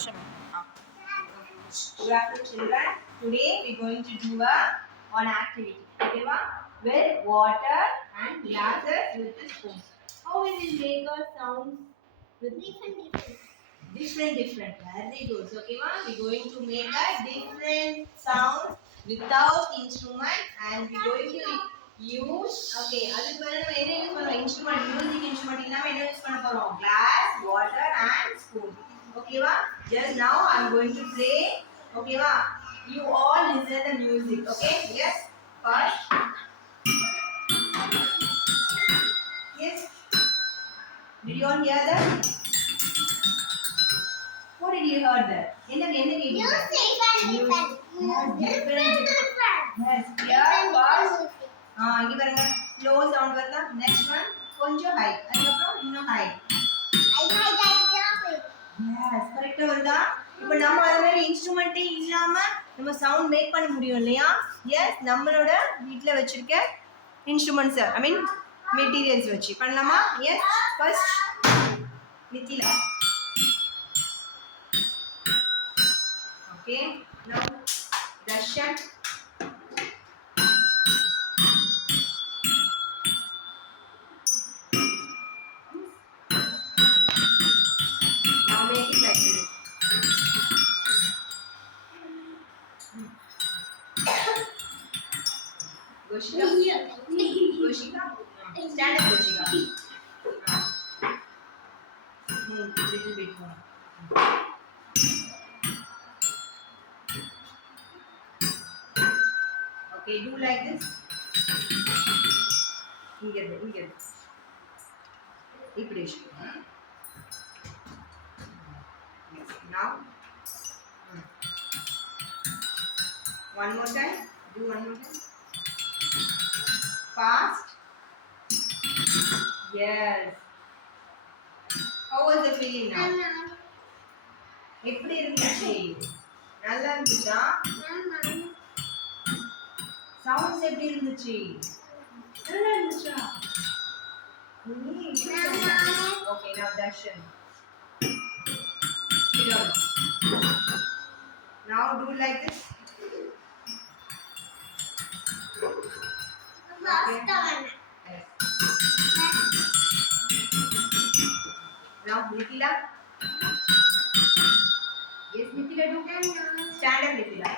நிமிஷம். Good afternoon, children. Today we are going to do an activity. Okay, with water and glasses with the spoons. How we will make a sound with different. Very good. Okay, we are going to make a different sound without instrument, and we are going to use. Okay, அதுக்கு வந்து நம்ம என்ன யூஸ் பண்றோம்? Instrument, music instrument இல்லாம என்ன யூஸ் பண்ண போறோம்? Glass, water and spoon. Okay, just now I am going to play. Okay, you all listen the music. Okay, yes. First, yes. Did you all hear that? What did you hear that? Music. Different. Yes. Here first. இங்க பாருங்க. Slow sound வருதா? Next one. கொஞ்சம் high. அதுக்கப்புறம் இன்னும் high. Yes, correct வருதா? இப்போ நம்ம அந்த மாதிரி இன்ஸ்ட்ருமென்ட்டே இல்லாம நம்ம சவுண்ட் மேக் பண்ண முடியும் இல்லையா? எஸ், நம்மளோட வீட்ல வச்சிருக்க இன்ஸ்ட்ருமெண்ட்ஸ் ஐ மீன் மெட்டீரியல்ஸ் வச்சு பண்ணலாமா? S, first Nithila. ஓகே, நவ Darshan. Now make it like this. Goshika. Stand up, Goshika. Little bit more. Okay, do like this. Inge. இப்படி வச்சுக்கோங்க. Now, one more time. Do one more time. Fast. Yes. How was the feeling now? எப்படி இருந்துச்சு? நல்லா இருந்துச்சா? சவுண்ட்ஸ் எப்படி இருந்துச்சு? நல்லா இருந்துச்சா? Okay, now Darshan. Sit down. Now do like this. Okay. Yes. Now Nitila. Yes, Nitila, do. Stand up, Nitila.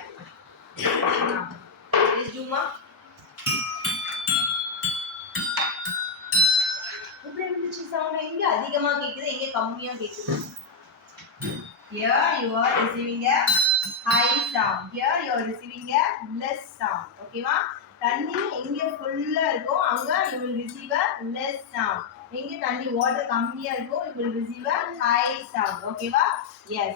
Please do ma. எப்படி இருந்துச்சு சவுண்ட்? எங்க அதிகமா கேக்குது, எங்க கம்மியா கேக்குது? Here you are receiving a high sound. Here you are receiving a less sound. Okay ma? தண்ணி எங்க ஃபுல்லா இருக்கோ அங்க you will receive a less sound. எங்க தண்ணி வாட்டர் கம்மியா இருக்கோ you will receive a high sound. Okay வா? Yes.